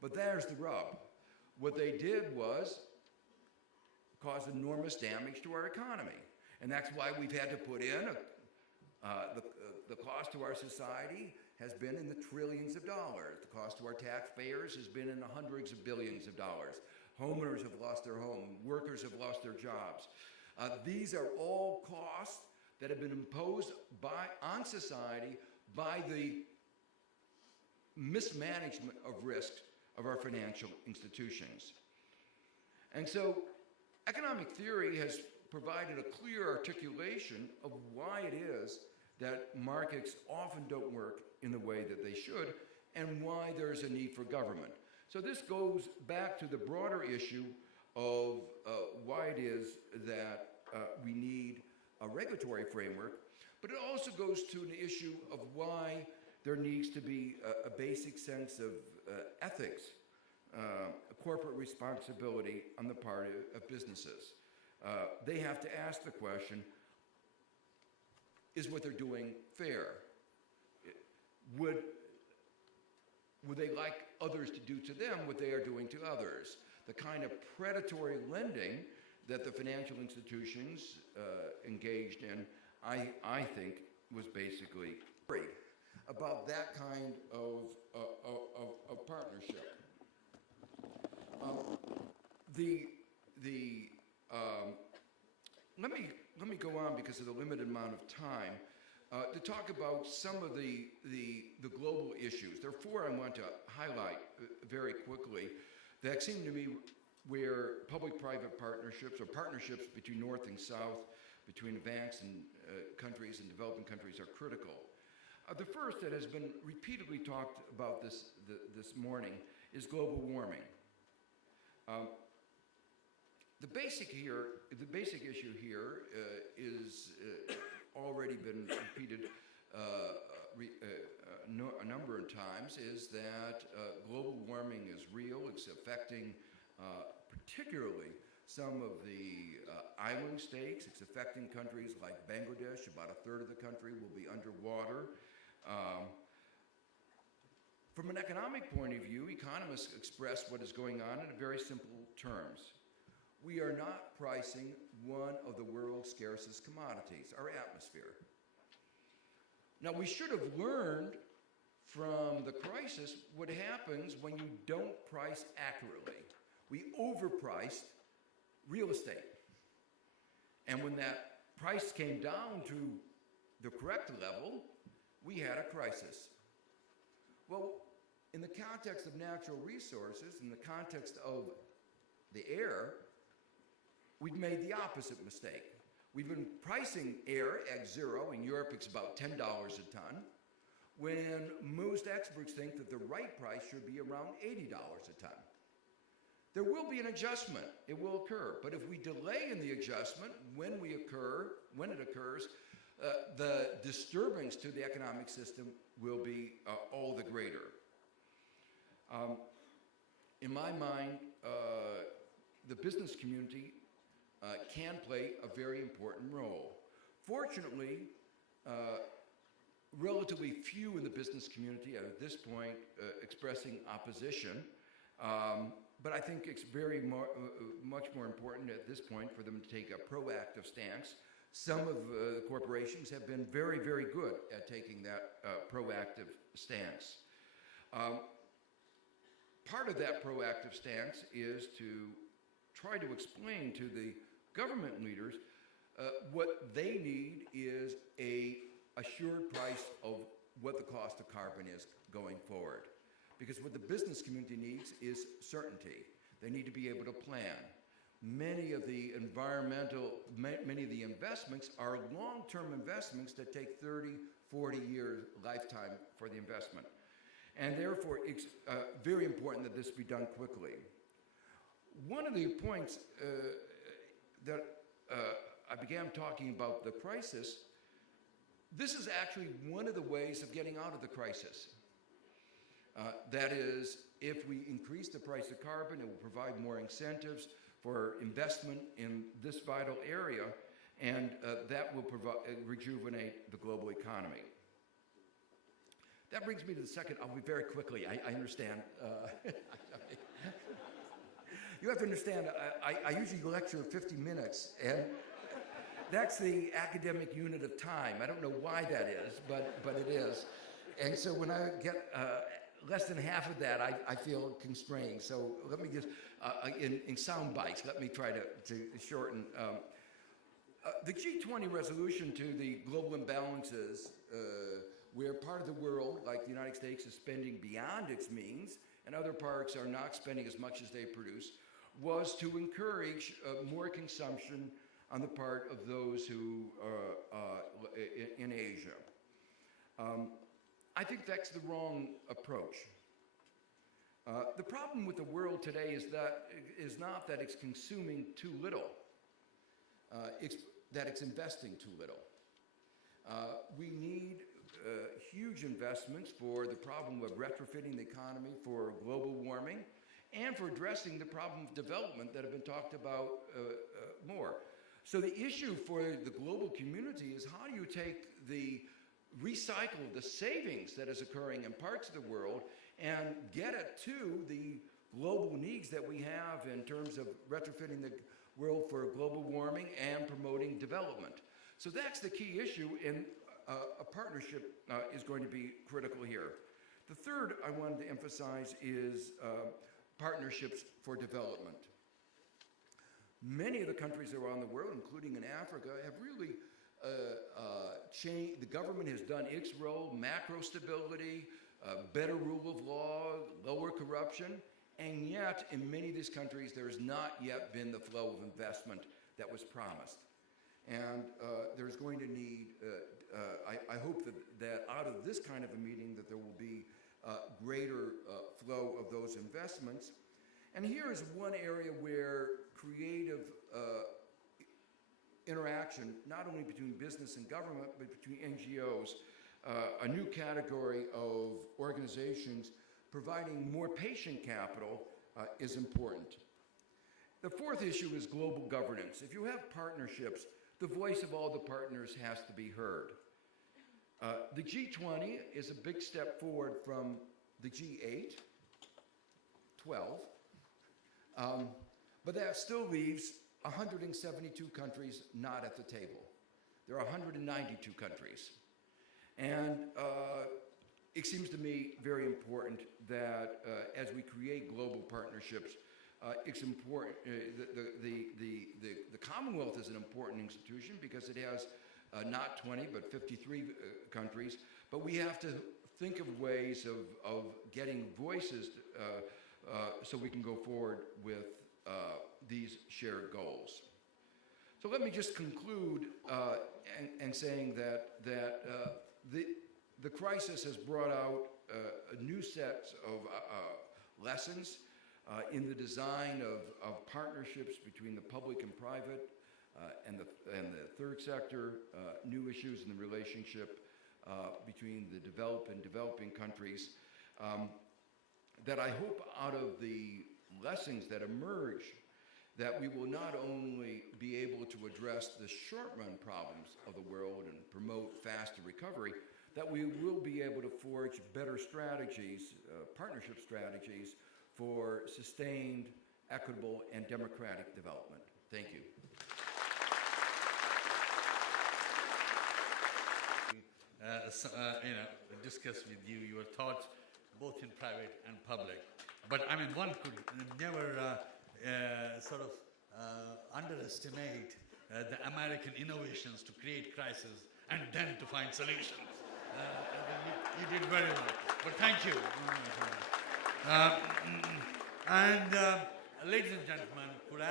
But there's the rub. What they did was cause enormous damage to our economy. And that's why we've had to put in the cost to our society has been in the trillions of dollars. The cost to our taxpayers has been in the hundreds of billions of dollars. Homeowners have lost their home. Workers have lost their jobs. These are all costs that have been imposed on society by the mismanagement of risks of our financial institutions. And so economic theory has provided a clear articulation of why it is that markets often don't work in the way that they should and why there's a need for government. So this goes back to the broader issue of why it is that we need a regulatory framework, but it also goes to an issue of why there needs to be a basic sense of ethics, corporate responsibility on the part of businesses. They have to ask the question, is what they're doing fair? Would they like others to do to them what they are doing to others? The kind of predatory lending that the financial institutions engaged in, I think, was basically great about that kind of partnership. Let me go on because of the limited amount of time to talk about some of the global issues. There are four I want to highlight very quickly that seem to me where public-private partnerships or partnerships between North and South, between advanced countries and developing countries are critical. The first that has been repeatedly talked about this morning is global warming. The basic issue here is already been repeated a number of times, is that global warming is real. It's affecting particularly some of the island states. It's affecting countries like Bangladesh. About a third of the country will be underwater. From an economic point of view, economists express what is going on in very simple terms. We are not pricing one of the world's scarcest commodities, our atmosphere. Now, we should have learned from the crisis what happens when you don't price accurately. We overpriced real estate. And when that price came down to the correct level, we had a crisis. Well, in the context of natural resources, in the context of the air, we've made the opposite mistake. We've been pricing air at zero. In Europe, it's about $10 a ton, when most experts think that the right price should be around $80 a ton. There will be an adjustment. It will occur. But if we delay in the adjustment, when it occurs, the disturbance to the economic system will be all the greater. In my mind, the business community can play a very important role. Fortunately, relatively few in the business community are at this point expressing opposition, but I think it's much more important at this point for them to take a proactive stance. Some of the corporations have been very, very good at taking that proactive stance. Part of that proactive stance is to try to explain to the government leaders what they need is a assured price of what the cost of carbon is going forward. Because what the business community needs is certainty. They need to be able to plan. Many of the investments are long-term investments that take 30, 40-year lifetime for the investment. And therefore, it's very important that this be done quickly. One of the points that I began talking about the crisis, this is actually one of the ways of getting out of the crisis. That is, if we increase the price of carbon, it will provide more incentives for investment in this vital area, and that will rejuvenate the global economy. That brings me to the second. I'll be very quickly. I understand. You have to understand, I usually lecture 50 minutes, and that's the academic unit of time. I don't know why that is, but it is. And so when I get less than half of that, I feel constrained. So let me just, in sound bites, let me try to shorten. The G20 resolution to the global imbalances, where part of the world, like the United States, is spending beyond its means, and other parts are not spending as much as they produce, was to encourage more consumption on the part of those who in Asia. I think that's the wrong approach. The problem with the world today is not that it's consuming too little, it's that it's investing too little. We need huge investments for the problem of retrofitting the economy for global warming and for addressing the problem of development that have been talked about more. So the issue for the global community is, how do you take the recycle the savings that is occurring in parts of the world and get it to the global needs that we have in terms of retrofitting the world for global warming and promoting development. So that's the key issue, and a partnership is going to be critical here. The third I wanted to emphasize is partnerships for development. Many of the countries around the world, including in Africa, have really changed. The government has done its role: macro stability, better rule of law, lower corruption, and yet in many of these countries there has not yet been the flow of investment that was promised. And there's going to need, I hope that out of this kind of a meeting that there will be greater flow of those investments. And here is one area where creative interaction, not only between business and government, but between NGOs, a new category of organizations providing more patient capital is important. The fourth issue is global governance. If you have partnerships, the voice of all the partners has to be heard. The G20 is a big step forward from the G8, 12, but that still leaves 172 countries not at the table. There are 192 countries. And it seems to me very important that as we create global partnerships, it's important, the Commonwealth is an important institution because it has not 20 but 53 countries, but we have to think of ways of getting voices so we can go forward with these shared goals. So let me just conclude and saying that the crisis has brought out a new set of lessons in the design of partnerships between the public and private and the third sector, new issues in the relationship between the developed and developing countries, that I hope out of the lessons that emerge that we will not only be able to address the short-run problems of the world and promote faster recovery, that we will be able to forge better strategies, partnership strategies, for sustained, equitable, and democratic development. Thank you. Discuss with you your thoughts, both in private and public. But I mean, one could never underestimate the American innovations to create crisis and then to find solutions. You did very well. But thank you. Ladies and gentlemen, could I